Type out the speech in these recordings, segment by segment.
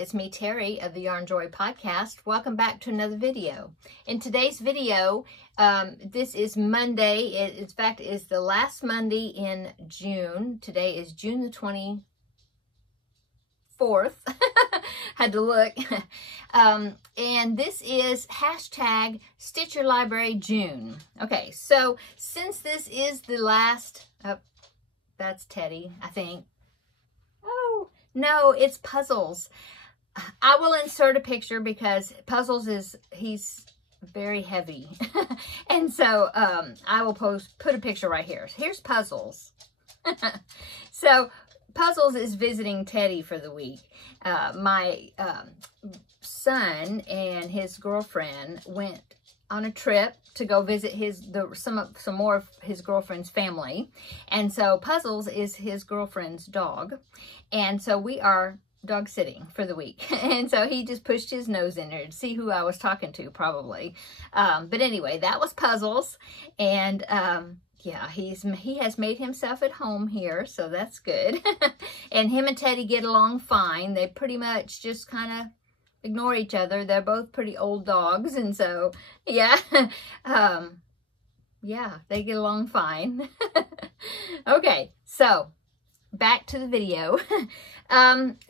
It's me, Terry of the Yarn Joy Podcast. Welcome back to another video. In today's video, this is Monday. It, in fact, is the last Monday in June. Today is June the 24th. Had to look. And this is hashtag Stitch Your Library June. Okay, so since this is the last, that's Teddy, I think. Oh, no, it's Puzzles. I will insert a picture because Puzzles he's very heavy. And so I will put a picture right here. Here's Puzzles. So Puzzles is visiting Teddy for the week. My son and his girlfriend went on a trip to go visit some more of his girlfriend's family. And so Puzzles is his girlfriend's dog. And so we are dog sitting for the week. And so he just pushed his nose in there to see who I was talking to, probably. But anyway, that was Puzzles. And yeah, he has made himself at home here, so that's good. And him and Teddy get along fine. They pretty much just kind of ignore each other. They're both pretty old dogs, and so yeah, yeah, they get along fine. Okay, so back to the video.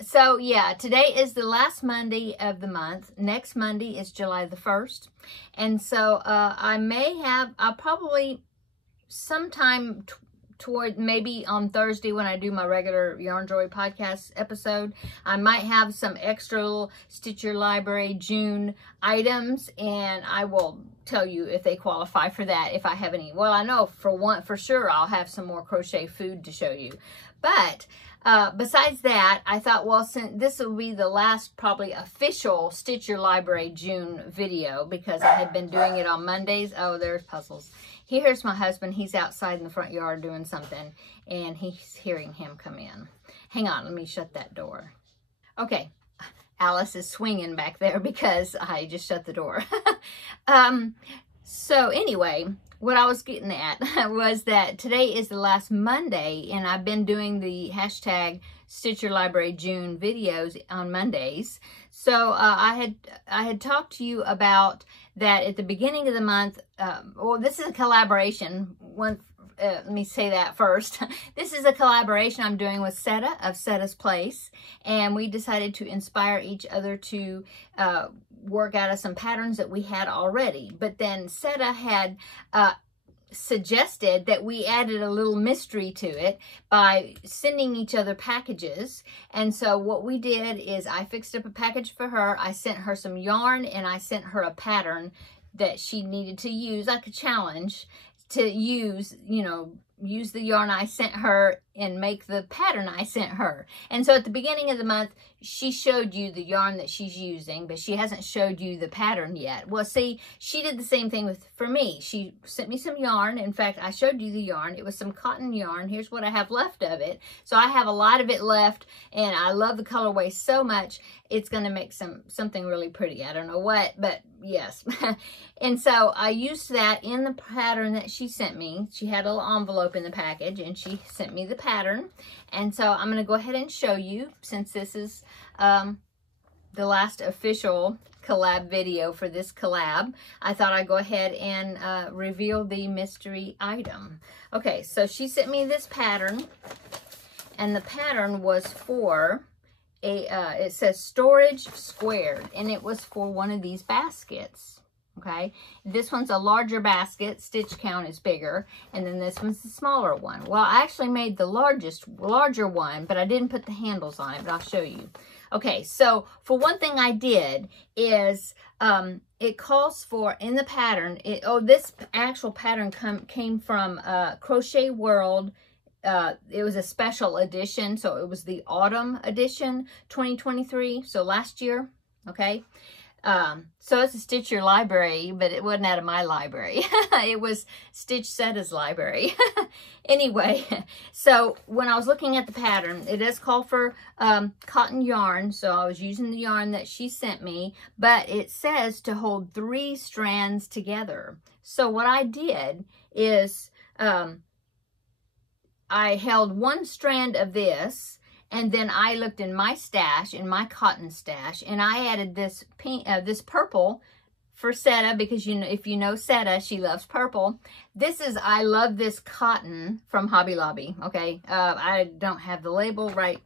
So yeah, today is the last Monday of the month. Next Monday is July the 1st, and so I'll probably sometime toward maybe on Thursday when I do my regular Yarn Joy podcast episode, I might have some extra little Stitch Your Library June items, and I will tell you if they qualify for that, if I have any. Well, I know for sure I'll have some more Crochet Food to show you. But besides that, I thought, well, since this will be the last probably official Stitch Your Library June video, because I had been doing it on Mondays. Oh, there's Puzzles. Here's my husband. He's outside in the front yard doing something, and he's hearing him come in. Hang on, let me shut that door. Okay, Alice is swinging back there because I just shut the door. So anyway, what I was getting at was that today is the last Monday, and I've been doing the hashtag Stitch Your Library June videos on Mondays. So I had talked to you about that at the beginning of the month. Well, this is a collaboration. Let me say that first. This is a collaboration I'm doing with Setta of Setta's Place, and we decided to inspire each other to work out of some patterns that we had already. But then Setta had suggested that we added a little mystery to it by sending each other packages. And so what we did is I fixed up a package for her. I sent her some yarn, and I sent her a pattern that she needed to use, like a challenge to use, you know, use the yarn I sent her and make the pattern I sent her. And so at the beginning of the month, she showed you the yarn that she's using, but she hasn't showed you the pattern yet. Well, see, she did the same thing for me. She sent me some yarn. In fact, I showed you the yarn. It was some cotton yarn. Here's what I have left of it. So I have a lot of it left, and I love the colorway so much. It's going to make something really pretty. I don't know what, but yes. And so I used that in the pattern that she sent me. She had a little envelope in the package, and she sent me the pattern. And so I'm going to go ahead and show you, since this is the last official collab video for this collab. I thought I'd go ahead and reveal the mystery item. Okay, so she sent me this pattern, and the pattern was for it says storage squared, and it was for one of these baskets. Okay, this one's a larger basket, stitch count is bigger, and then this one's the smaller one. Well, I actually made the larger one, but I didn't put the handles on it, but I'll show you. Okay, so for one thing I did is it calls for, in the pattern, this actual pattern came from Crochet World. It was a special edition, so it was the autumn edition 2023, so last year. Okay, so it's a Stitch Your Library, but it wasn't out of my library. It was Stitch Setta's library. Anyway, so when I was looking at the pattern, it does call for cotton yarn, so I was using the yarn that she sent me, but it says to hold 3 strands together. So what I did is I held one strand of this, And then I looked in my stash, in my cotton stash, and I added this pink, this purple for Setta, because you know, if you know Setta, she loves purple. This is, I love this cotton from Hobby Lobby, okay? I don't have the label right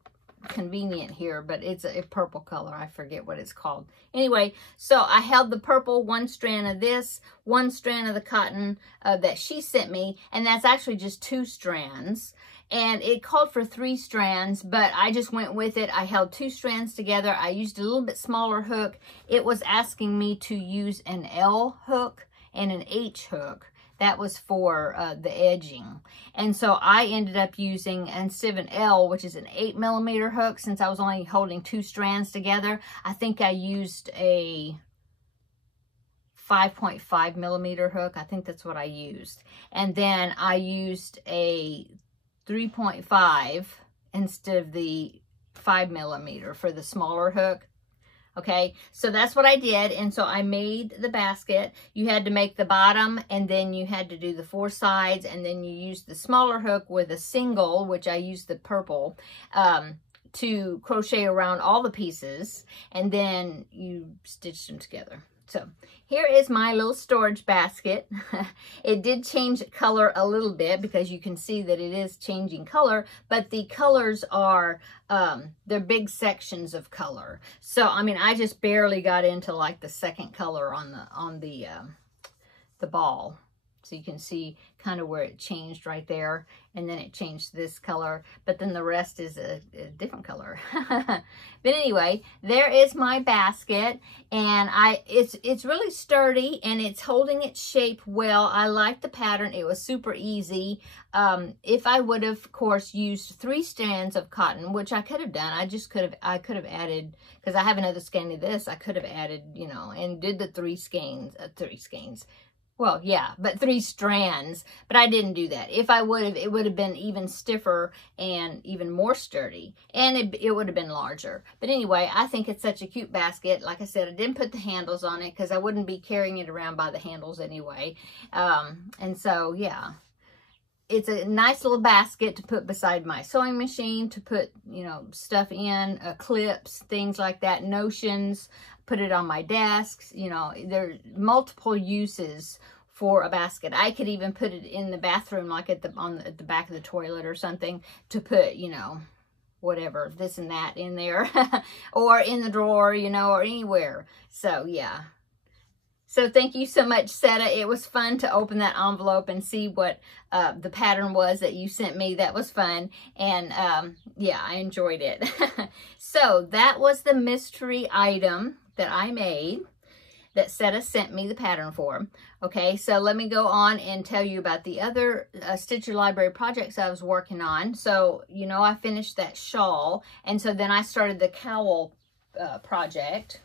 convenient here, but it's a purple color. I forget what it's called. Anyway, so I held the purple, one strand of this, one strand of the cotton that she sent me, and that's actually just 2 strands. And it called for 3 strands, but I just went with it. I held 2 strands together. I used a little bit smaller hook. It was asking me to use an L hook and an H hook. That was for the edging. And so I ended up using, instead of an L, which is an 8mm hook, since I was only holding 2 strands together, I think I used a 5.5mm hook. I think that's what I used. And then I used a 3.5 instead of the 5mm for the smaller hook. Okay, so that's what I did. And so I made the basket. You had to make the bottom, and then you had to do the 4 sides, and then you used the smaller hook with a single, which I used the purple, to crochet around all the pieces, and then you stitched them together. So here is my little storage basket. It did change color a little bit, because you can see that it is changing color, but the colors are, they're big sections of color. So, I mean, I just barely got into like the second color on the ball. So you can see kind of where it changed right there, and then it changed this color, but then the rest is a different color. But anyway, there is my basket, and it's really sturdy, and it's holding its shape well. I like the pattern. It was super easy. If I would have, of course, used 3 strands of cotton, which I could have done, I could have added, because I have another skein of this, I could have added, you know, and did the 3 skeins. Well, yeah, but 3 strands, but I didn't do that. If I would have, it would have been even stiffer and even more sturdy, and it would have been larger. But anyway, I think it's such a cute basket. Like I said, I didn't put the handles on it because I wouldn't be carrying it around by the handles anyway. And so, yeah, it's a nice little basket to put beside my sewing machine, to put, you know, stuff in, clips, things like that, notions. Put it on my desk. You know, there's multiple uses for a basket. I could even put it in the bathroom, like at the back of the toilet or something, to put, you know, whatever, this and that in there, or in the drawer, you know, or anywhere. So yeah. So thank you so much, Setta. It was fun to open that envelope and see what the pattern was that you sent me. That was fun. And yeah, I enjoyed it. So that was the mystery item that I made, that Setta sent me the pattern for. Okay, so let me go on and tell you about the other Stitch Your Library projects I was working on. So, you know, I finished that shawl, and so then I started the cowl project,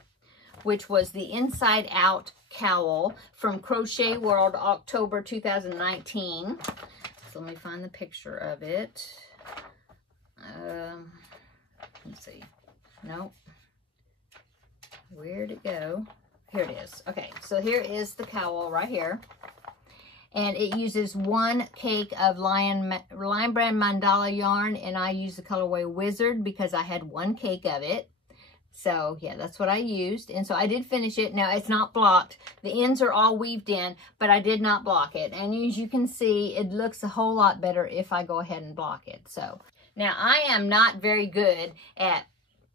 which was the Inside Out cowl from Crochet World, October 2019. So let me find the picture of it. Let's see. Nope. Where'd it go? Here it is. Okay, so here is the cowl right here. And it uses 1 cake of Lion Brand Mandala yarn, and I use the colorway Wizard because I had 1 cake of it. So yeah, that's what I used. And so I did finish it. Now it's not blocked. The ends are all weaved in, but I did not block it. And as you can see, it looks a whole lot better if I go ahead and block it. So now I am not very good at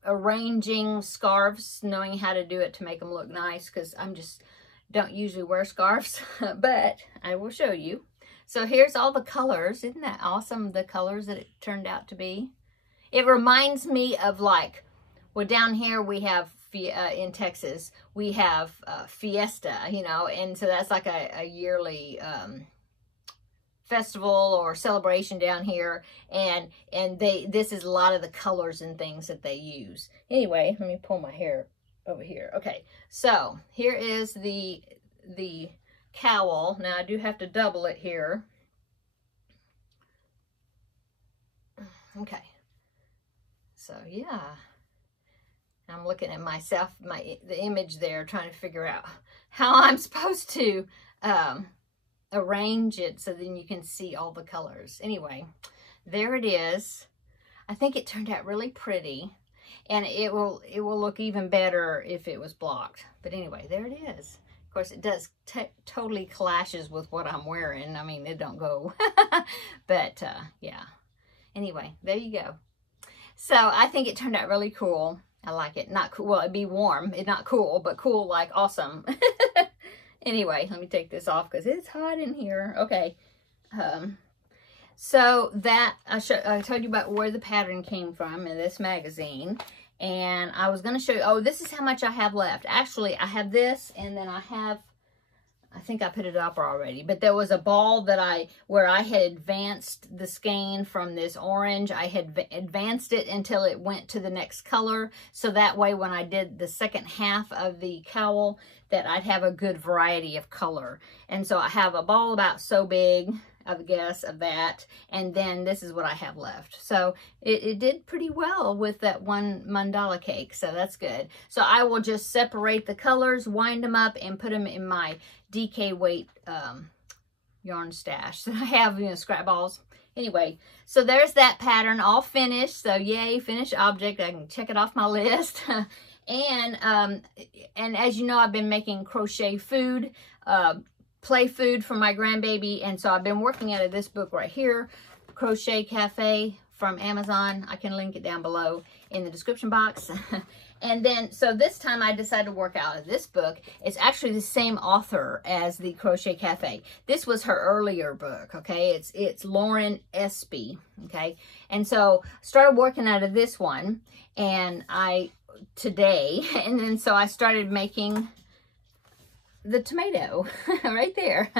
arranging scarves, knowing how to do it to make them look nice, because I'm just don't usually wear scarves, but I will show you. So here's all the colors. Isn't that awesome, the colors that it turned out to be? It reminds me of, like, well, down here we have in Texas we have Fiesta, you know, and so that's like a yearly festival or celebration down here, and this is a lot of the colors and things that they use. Anyway, let me pull my hair over here. Okay, so here is the cowl. Now I do have to double it here. Okay, so yeah, I'm looking at myself, the image there, trying to figure out how I'm supposed to arrange it so then you can see all the colors. Anyway, there it is. I think it turned out really pretty, and it will look even better if it was blocked. But anyway, there it is. Of course, it does totally clashes with what I'm wearing. I mean, it don't go. But yeah. Anyway, there you go. So I think it turned out really cool. I like it. Not cool. Well, it'd be warm. It's not cool, but cool like awesome. Anyway, let me take this off because it's hot in here. Okay. So that I told you about where the pattern came from in this magazine. And I was going to show you, oh, this is how much I have left. Actually, I have this, and then I think I put it up already, but there was a ball that where I had advanced the skein from this orange. I had advanced it until it went to the next color. So that way, when I did the second half of the cowl, that I'd have a good variety of color. And so I have a ball about so big, I guess, of that. And then this is what I have left. So it did pretty well with that one mandala cake. So that's good. So I will just separate the colors, wind them up, and put them in my DK weight yarn stash that I have, you know, scrap balls. Anyway, so there's that pattern all finished. So yay, finished object. I can check it off my list. And as you know, I've been making crochet food, play food for my grandbaby. And so I've been working out of this book right here, Crochet Cafe from Amazon. I can link it down below in the description box. And then, so this time I decided to work out of this book. It's actually the same author as the Crochet Cafe. This was her earlier book, okay? It's Lauren Espy, okay? And so started working out of this one, and today, and then so I started making the tomato right there.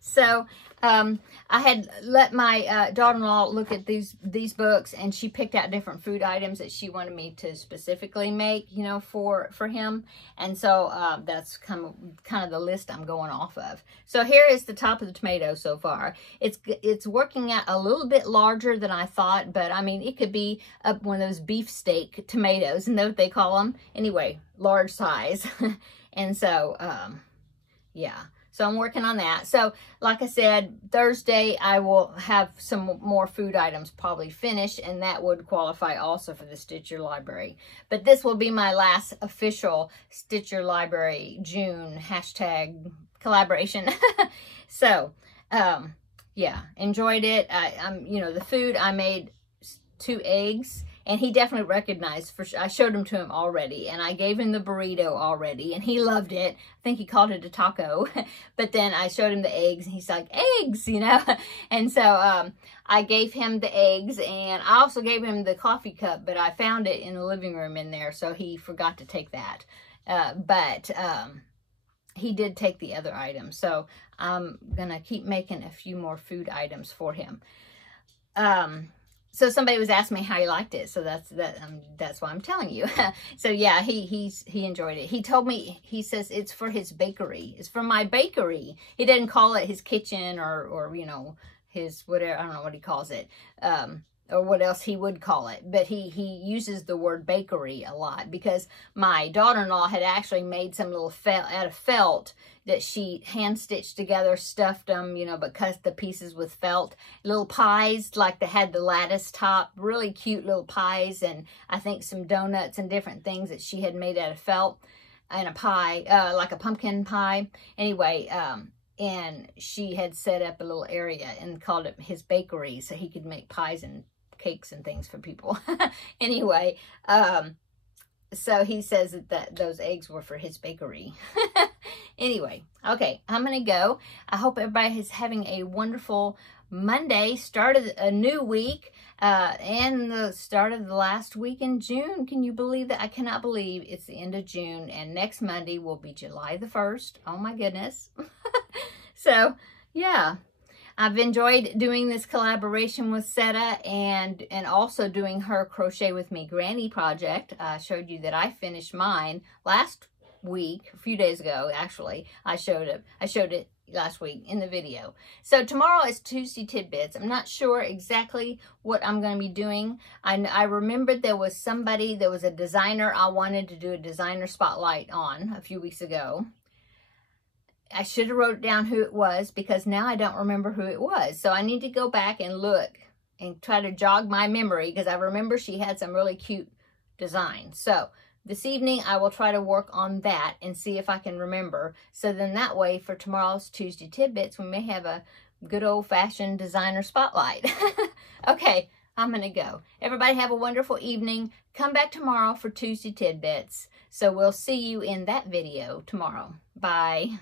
So I had let my daughter-in-law look at these books, and she picked out different food items that she wanted me to specifically make, you know, for him. And so that's kind of the list I'm going off of. So here is the top of the tomato so far. It's working out a little bit larger than I thought, but I mean, it could be one of those beefsteak tomatoes, isn't that what they call them? Anyway, large size. And so yeah, so I'm working on that. So like I said, Thursday I will have some more food items probably finished, and that would qualify also for the Stitch Your Library. But this will be my last official Stitch Your Library June hashtag collaboration. So yeah, enjoyed it. You know, the food, I made 2 eggs. And he definitely recognized, I showed him to him already, and I gave him the burrito already, and he loved it. I think he called it a taco. But then I showed him the eggs, and he's like, eggs, you know? And so I gave him the eggs, and I also gave him the coffee cup, but I found it in the living room in there, so he forgot to take that. But he did take the other items, so I'm going to keep making a few more food items for him. So somebody was asking me how he liked it, so that's why I'm telling you. So yeah, he enjoyed it. He told me, he says it's for his bakery. It's for my bakery. He didn't call it his kitchen or you know, his whatever, I don't know what he calls it, or what else he would call it. But he uses the word bakery a lot, because my daughter-in-law had actually made some little felt out of felt that she hand stitched together, stuffed them, you know, but cut the pieces with felt. Little pies, like they had the lattice top, really cute little pies, and I think some donuts and different things that she had made out of felt, and a pie, like a pumpkin pie. Anyway, and she had set up a little area and called it his bakery, so he could make pies and cakes and things for people. Anyway, so he says that those eggs were for his bakery. Anyway, okay, I'm going to go. I hope everybody is having a wonderful Monday, start of a new week, and the start of the last week in June. Can you believe that? I cannot believe it's the end of June, and next Monday will be July the 1st. Oh my goodness. So, yeah. I've enjoyed doing this collaboration with Setta, and also doing her Crochet With Me Granny project. I showed you that I finished mine last week, a few days ago actually. I showed it last week in the video. So tomorrow is Tuesday Tidbits. I'm not sure exactly what I'm going to be doing. I remembered there was a designer I wanted to do a designer spotlight on a few weeks ago. I should have wrote down who it was, because now I don't remember who it was. So I need to go back and look and try to jog my memory, because I remember she had some really cute designs. So this evening I will try to work on that and see if I can remember. So then that way for tomorrow's Tuesday Tidbits, we may have a good old-fashioned designer spotlight. Okay, I'm going to go. Everybody have a wonderful evening. Come back tomorrow for Tuesday Tidbits. So we'll see you in that video tomorrow. Bye.